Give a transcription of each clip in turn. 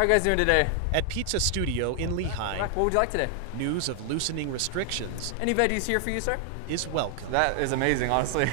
How are you guys doing today? At Pizza Studio in Lehigh, What would you like today? news of loosening restrictions Any veggies here for you, sir? is welcome. That is amazing, honestly.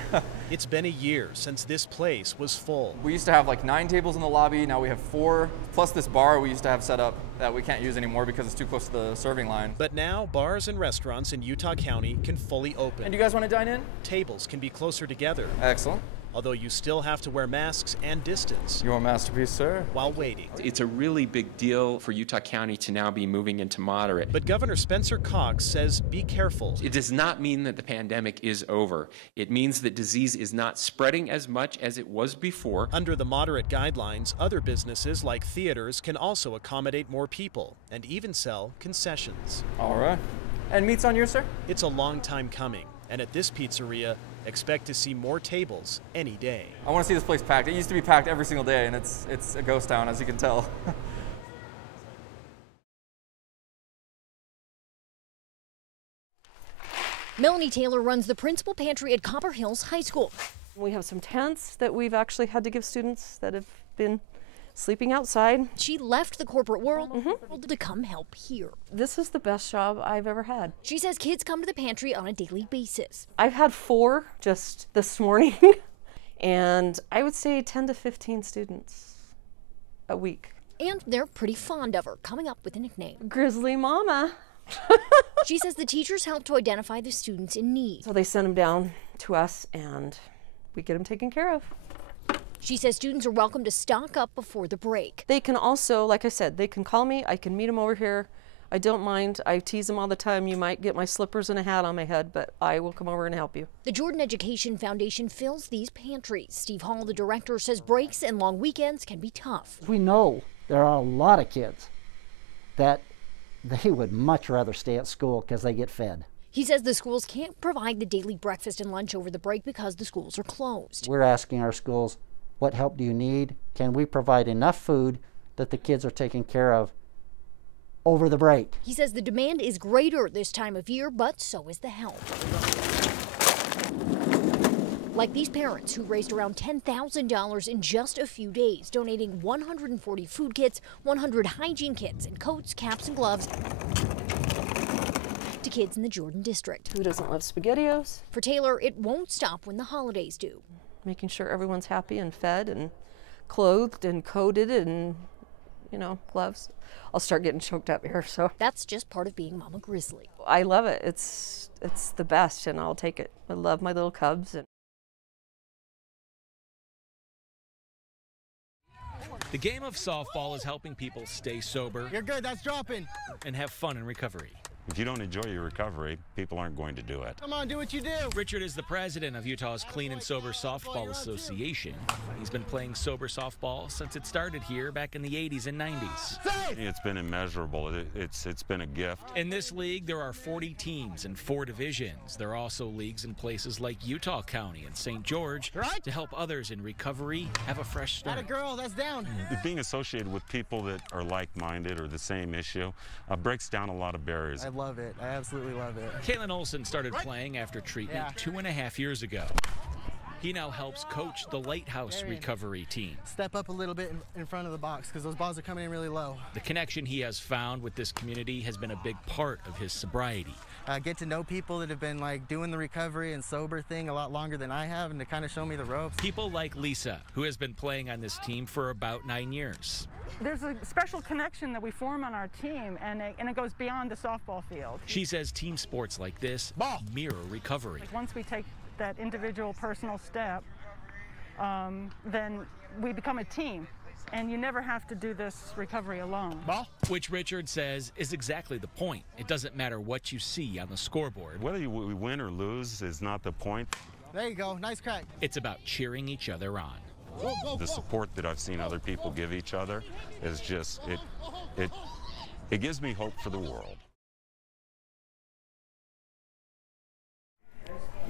It's been a year since this place was full. We used to have like 9 tables in the lobby. Now we have 4, plus this bar we used to have set up that we can't use anymore because it's too close to the serving line. But now bars and restaurants in Utah County can fully open. And do you guys want to dine in? Tables can be closer together, Excellent. although you still have to wear masks and distance Your masterpiece, sir. while waiting. It's a really big deal for Utah County to now be moving into moderate. But Governor Spencer Cox says be careful. It does not mean that the pandemic is over. It means that disease is not spreading as much as it was before. Under the moderate guidelines, other businesses like theaters can also accommodate more people and even sell concessions. All right. And meats on yours, sir? It's a long time coming, and at this pizzeria, expect to see more tables any day. I want to see this place packed. It used to be packed every single day, and it's a ghost town, as you can tell. Melanie Taylor runs the principal pantry at Copper Hills High School. We have some tents that we've actually had to give students that have been sleeping outside. She left the corporate world to come help here. This is the best job I've ever had. She says kids come to the pantry on a daily basis. I've had 4 just this morning, and I would say 10 to 15 students a week. And they're pretty fond of her, coming up with a nickname. Grizzly Mama. She says the teachers help to identify the students in need. So they send them down to us, and we get them taken care of. She says students are welcome to stock up before the break. They can also, like I said, they can call me. I can meet them over here. I don't mind. I tease them all the time. You might get my slippers and a hat on my head, but I will come over and help you. The Jordan Education Foundation fills these pantries. Steve Hall, the director, says breaks and long weekends can be tough. We know there are a lot of kids that they would much rather stay at school because they get fed. He says the schools can't provide the daily breakfast and lunch over the break because the schools are closed. We're asking our schools, what help do you need? Can we provide enough food that the kids are taken care of over the break? He says the demand is greater this time of year, but so is the help. Like these parents who raised around $10,000 in just a few days, donating 140 food kits, 100 hygiene kits, and coats, caps, and gloves to kids in the Jordan district. Who doesn't love SpaghettiOs? For Taylor, it won't stop when the holidays do. Making sure everyone's happy and fed and clothed and coated and, you know, gloves. I'll start getting choked up here, so. That's just part of being Mama Grizzly. I love it. It's the best, and I'll take it. I love my little cubs. The game of softball is helping people stay sober. You're good, that's dropping. And have fun in recovery. If you don't enjoy your recovery, people aren't going to do it. Come on, do what you do. Richard is the president of Utah's Clean and Sober Softball Association. He's been playing sober softball since it started here back in the 80s and 90s. It's been immeasurable. It's been a gift. In this league, there are 40 teams and 4 divisions. There are also leagues in places like Utah County and St. George to help others in recovery have a fresh start. Not a girl, that's down. Being associated with people that are like-minded or the same issue breaks down a lot of barriers. I love it. I absolutely love it. Kalen Olson started playing after treatment 2.5 years ago. He now helps coach the Lighthouse recovery team. Step up a little bit in front of the box because those balls are coming in really low. The connection he has found with this community has been a big part of his sobriety. Get to know people that have been like doing the recovery and sober thing a lot longer than I have, and to kind of show me the ropes. People like Lisa, who has been playing on this team for about 9 years. There's a special connection that we form on our team, and it goes beyond the softball field. She says team sports like this mirror recovery. Once we take that individual personal step, then we become a team. And you never have to do this recovery alone. Which Richard says is exactly the point. It doesn't matter what you see on the scoreboard. Whether we win or lose is not the point. There you go, nice crack. It's about cheering each other on. The support that I've seen other people give each other is just, it gives me hope for the world.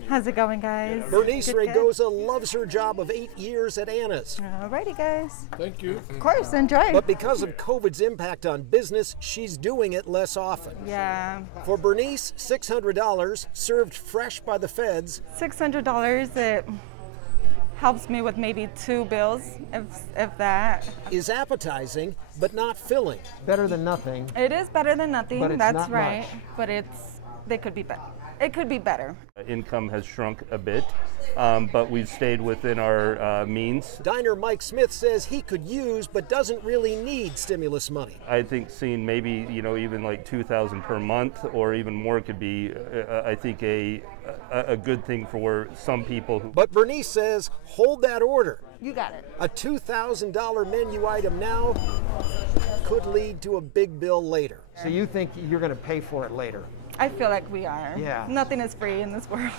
How's it going, guys? Bernice Ragosa loves her job of 8 years at Anna's. Alrighty, guys. Thank you. Of course, enjoy. But because of COVID's impact on business, she's doing it less often. Yeah. For Bernice, $600 served fresh by the feds. $600 that helps me with maybe 2 bills, if that. Is appetizing, but not filling. Better than nothing. It is better than nothing, But it's that's not right. much. But they could be better. It could be better. Income has shrunk a bit, but we've stayed within our means. Diner Mike Smith says he could use but doesn't really need stimulus money. I think seeing maybe, even like $2,000 per month or even more could be, I think, a good thing for some people. But Bernice says, hold that order. You got it. A $2,000 menu item now could lead to a big bill later. So you think you're going to pay for it later? I feel like we are. Yeah. Nothing is free in this world.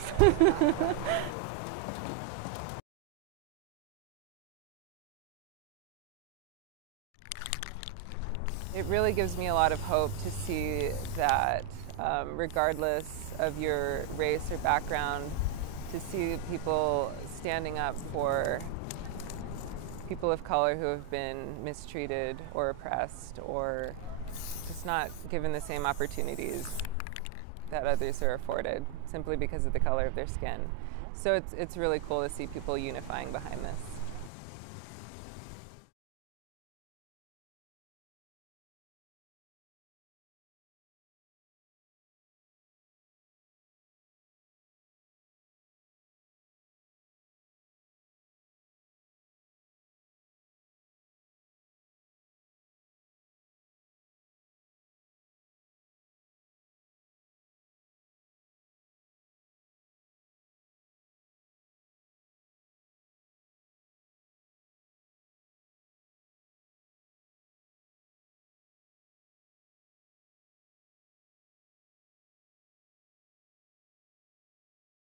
It really gives me a lot of hope to see that regardless of your race or background, to see people standing up for people of color who have been mistreated or oppressed or just not given the same opportunities that others are afforded simply because of the color of their skin. So it's really cool to see people unifying behind this.